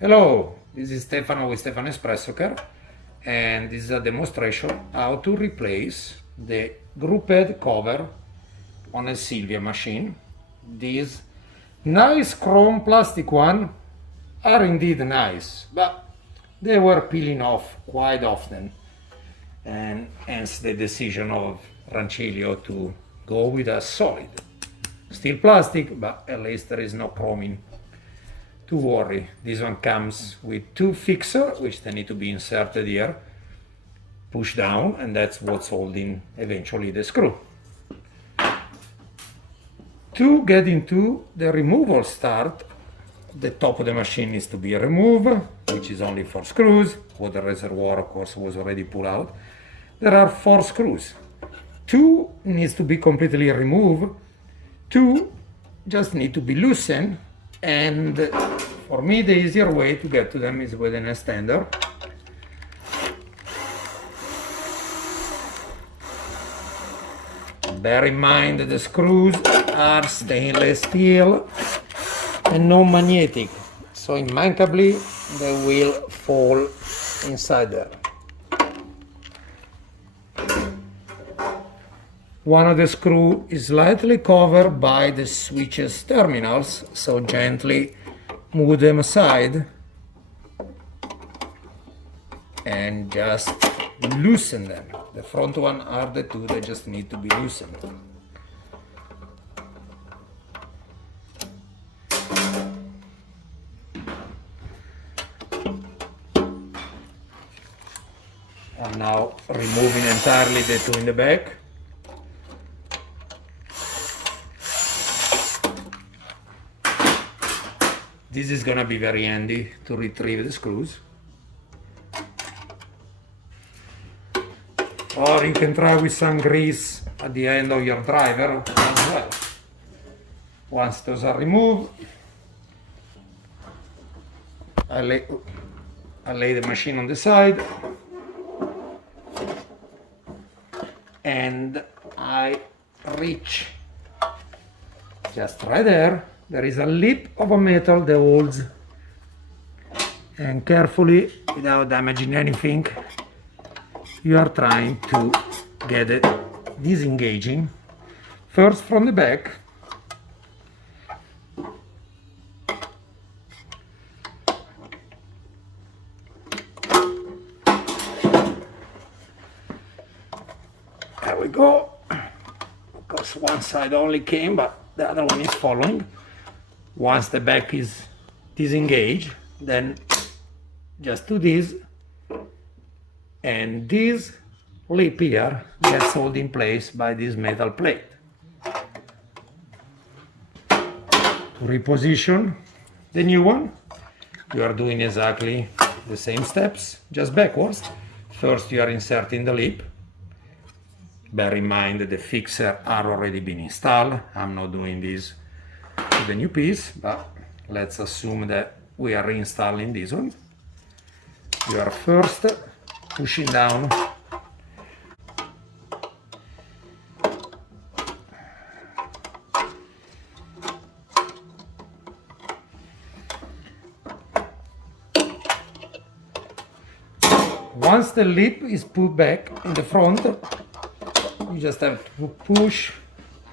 Hello, this is Stefano with Stefano Espresso Care, and this is a demonstration how to replace the Grouphead cover on a Silvia machine. These nice chrome plastic one are indeed nice, but they were peeling off quite often, and hence the decision of Rancilio to go with a solid. Still plastic, but at least there is no chroming to worry. This one comes with two fixers, which they need to be inserted here, push down, and that's what's holding eventually the screw. To get into the removal start, the top of the machine needs to be removed, which is only 4 screws. Water reservoir, of course, was already pulled out. There are 4 screws. 2 needs to be completely removed. 2 just need to be loosened, and for me the easier way to get to them is with an extender. Bear in mind that the screws are stainless steel and non-magnetic, so immanquably they will fall inside there. One of the screws is slightly covered by the switches terminals, so gently move them aside and just loosen them. The front one are the two that just need to be loosened. I'm now removing entirely the two in the back. This is gonna be very handy to retrieve the screws. Or you can try with some grease at the end of your driver as well. Once those are removed, I lay the machine on the side and I reach just right there. There is a lip of a metal that holds, and carefully, without damaging anything, you are trying to get it disengaging. First from the back, there we go. Of course, one side only came, but the other one is following. Once the back is disengaged, then just do this, and this lip here gets held in place by this metal plate. To reposition the new one, you are doing exactly the same steps, just backwards. First you are inserting the lip. Bear in mind that the fixers are already been installed. I'm not doing this with the new piece, but let's assume that we are reinstalling this one. You are first pushing down once the lip is put back in the front, you just have to push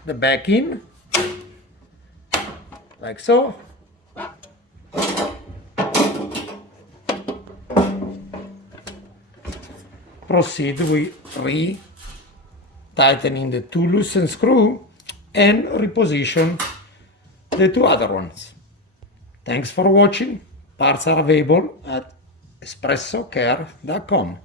the back in like so. Proceed with re-tightening the two loosened screws and reposition the two other ones. Thanks for watching. Parts are available at espressocare.com.